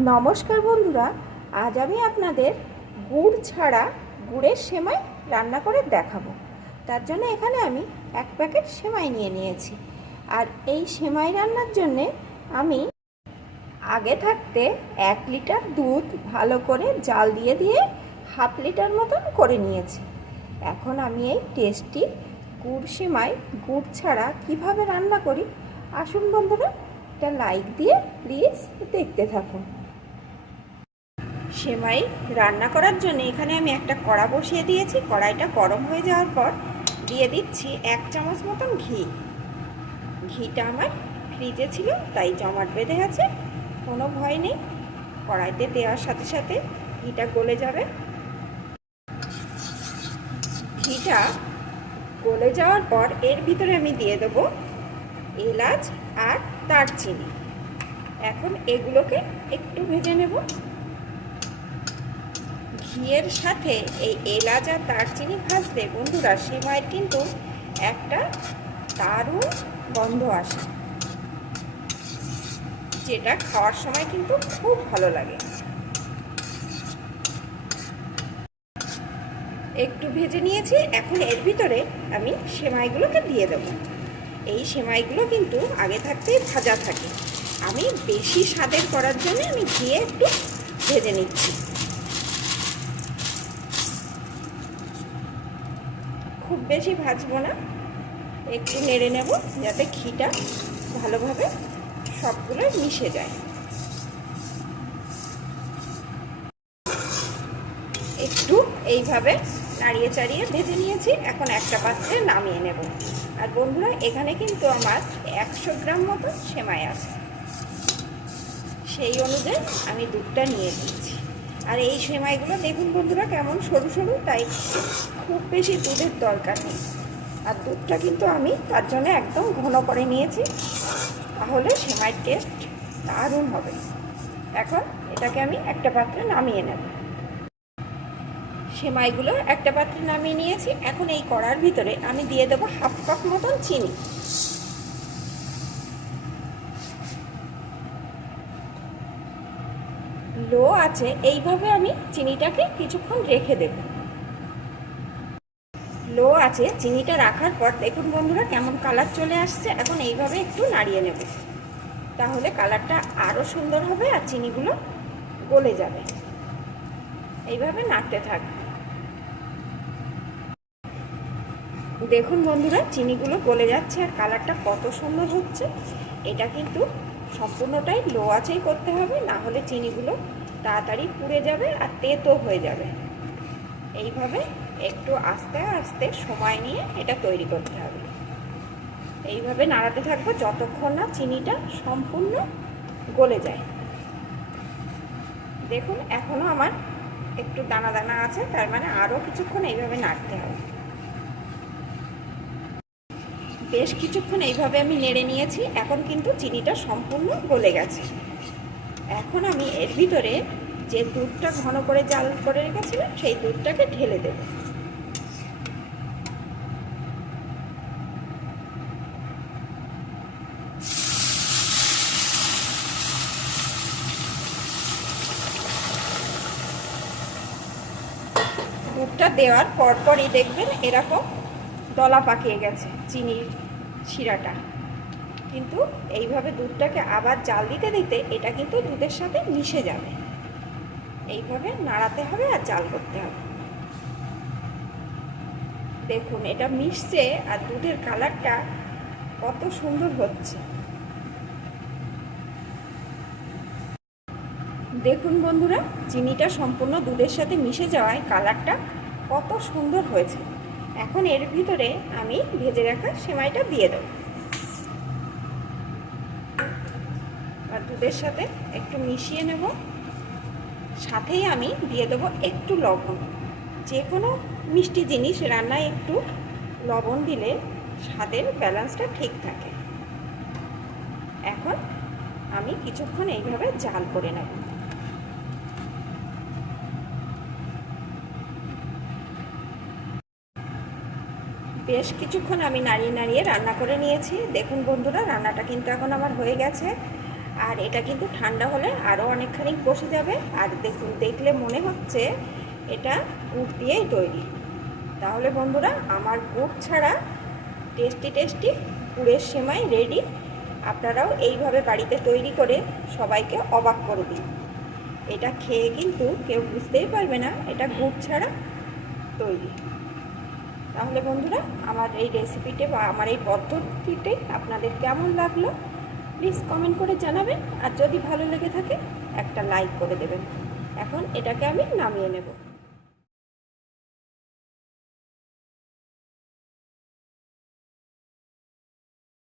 নমস্কার বন্ধুরা, আজ আমি আপনাদের গুড় ছাড়া গুড়ের সেমাই রান্না করে দেখাবো। তার জন্য এখানে আমি এক প্যাকেট সেমাই নিয়ে নিয়েছি। আর এই সেমাই রান্নার জন্যে আমি আগে থাকতে এক লিটার দুধ ভালো করে জাল দিয়ে দিয়ে হাফ লিটার মতন করে নিয়েছি। এখন আমি এই টেস্টি গুড় সেমাই, গুড় ছাড়া কীভাবে রান্না করি, আসুন বন্ধুরা, একটা লাইক দিয়ে প্লিজ দেখতে থাকুন। সেমাই রান্না করার জন্য এখানে আমি একটা কড়া বসিয়ে দিয়েছি। কড়াইটা গরম হয়ে যাওয়ার পর দিয়ে দিচ্ছি এক চামচ মতন ঘি। ঘিটা আমার ফ্রিজে ছিল, তাই জমাট বেঁধে আছে, কোনো ভয় নেই। কড়াইতে দেওয়ার সাথে সাথে ঘিটা গলে যাবে। ঘিটা গলে যাওয়ার পর এর ভিতরে আমি দিয়ে দেবো এলাচ আর দারচিনি। এখন এগুলোকে একটু ভেজে নেব। ঘিয়ের সাথে এই এলাচ দারচিনি ভাজলে বন্ধুরা সেমাইয়ের কিন্তু একটা দারুণ গন্ধ আসে। যেটা খাওয়ার সময় কিন্তু খুব ভালো লাগে। একটু ভেজে নিয়েছি, এখন এর ভিতরে আমি সেমাইগুলোকে দিয়ে দেবো। এই সেমাইগুলো কিন্তু আগে থাকতেই ভাজা থাকে। আমি বেশি স্বাদের করার জন্য আমি ঘিয়ে একটু ভেজে নিচ্ছি। খুব বেশি ভাজবো না। একটু নেড়ে নেব যাতে ঘিটা ভালোভাবে সবগুলো মিশে যায়। একটু এইভাবে নাড়িয়ে চাড়িয়ে ভেজে নিয়েছি। এখন একটা পাত্রে নামিয়ে নেব। আর বন্ধুরা, এখানে কিন্তু আমার একশো গ্রাম মতো সেমাই আছে। সেই অনুযায়ী আমি দুধটা নিয়ে দিয়েছি আর এই সেমাইগুলো দেখুন বন্ধুরা, কেমন সরু সরু, তাই খুব বেশি দুধের দরকার নেই। আর দুধটা কিন্তু আমি তার জন্য একদম ঘন করে নিয়েছি, তাহলে সেমাইয়ের টেস্ট দারুণ হবে। এখন এটাকে আমি একটা পাত্রে নামিয়ে নেব। সেমাইগুলো একটা পাত্রে নামিয়ে নিয়েছি। এখন এই কড়ার ভিতরে আমি দিয়ে দেবো হাফ কাপ মতন চিনি। লো আছে, এইভাবে আমি চিনিটাকে কিছুক্ষণ রেখে দেব। লো আছে, চিনিটা রাখার পর দেখুন বন্ধুরা কেমন কালার চলে আসছে। এখন এইভাবে একটু নাড়িয়ে নেব। তাহলে কালারটা আরও সুন্দর হবে আর চিনিগুলো গলে যাবে। এইভাবে নাড়তে থাকবে দেখুন বন্ধুরা, চিনিগুলো গলে যাচ্ছে আর কালারটা কত সুন্দর হচ্ছে। এটা কিন্তু সম্পূর্ণটাই লো আছেই করতে হবে, না হলে চিনিগুলো তাড়াতাড়ি পুড়ে যাবে আর তেতো হয়ে যাবে। এইভাবে একটু আস্তে আস্তে সময় নিয়ে এটা তৈরি করতে হবে। এইভাবে নাড়াতে থাকব যতক্ষণ না চিনিটা সম্পূর্ণ গলে যায়। দেখুন এখনও আমার একটু দানা দানা আছে, তার মানে আরও কিছুক্ষণ এইভাবে নাড়তে হবে। বেশ কিছুক্ষণ এইভাবে আমি নেড়ে নিয়েছি, এখন কিন্তু চিনিটা সম্পূর্ণ গলে গেছে। এখন আমি এর ভিতরে যে দুধটা ঘন করে জাল করে রেখেছিলাম, সেই দুধটাকে ঢেলে দেব। দুধটা দেওয়ার পরপরই দেখবেন এরকম দলা পাকিয়ে গেছে চিনির শিরাটা। কিন্তু এইভাবে দুধটাকে আবার জাল দিতে দিতে এটা কিন্তু দুধের সাথে মিশে যাবে। এইভাবে নাড়াতে হবে আর জাল করতে হবে। দেখুন, এটা মিশছে আর দুধের কালারটা কত সুন্দর হচ্ছে। দেখুন বন্ধুরা, চিনিটা সম্পূর্ণ দুধের সাথে মিশে যাওয়ায় কালারটা কত সুন্দর হয়েছে। এখন এর ভিতরে আমি ভেজে রাখা সেমাইটা দিয়ে দেব। আর দুধের সাথে একটু মিশিয়ে নেব। সাথেই আমি দিয়ে দেবো একটু লবণ। যে কোনো মিষ্টি জিনিস রান্নায় একটু লবণ দিলে স্বাদের ব্যালেন্সটা ঠিক থাকে। এখন আমি কিছুক্ষণ এইভাবে জাল করে নেব। বেশ কিছুক্ষণ আমি নাড়িয়ে নাড়িয়ে রান্না করে নিয়েছি। দেখুন বন্ধুরা, রান্নাটা কিন্তু এখন আমার হয়ে গেছে। আর এটা কিন্তু ঠান্ডা হলে আরও অনেকখানি বসে যাবে। আর দেখুন, দেখলে মনে হচ্ছে এটা গুড় দিয়েই তৈরি। তাহলে বন্ধুরা, আমার গুড় ছাড়া টেস্টি টেস্টি গুড়ের সেমাই রেডি। আপনারাও এইভাবে বাড়িতে তৈরি করে সবাইকে অবাক করে দিন। এটা খেয়ে কিন্তু কেউ বুঝতেই পারবে না, এটা গুড় ছাড়া তৈরি। তাহলে বন্ধুরা, আমার এই রেসিপিটি বা আমার এই পদ্ধতিটি আপনাদের কেমন লাগল প্লিজ কমেন্ট করে জানাবেন। আর যদি ভালো লেগে থাকে, একটা লাইক করে দেবেন। এখন এটাকে আমি নামিয়ে নেব।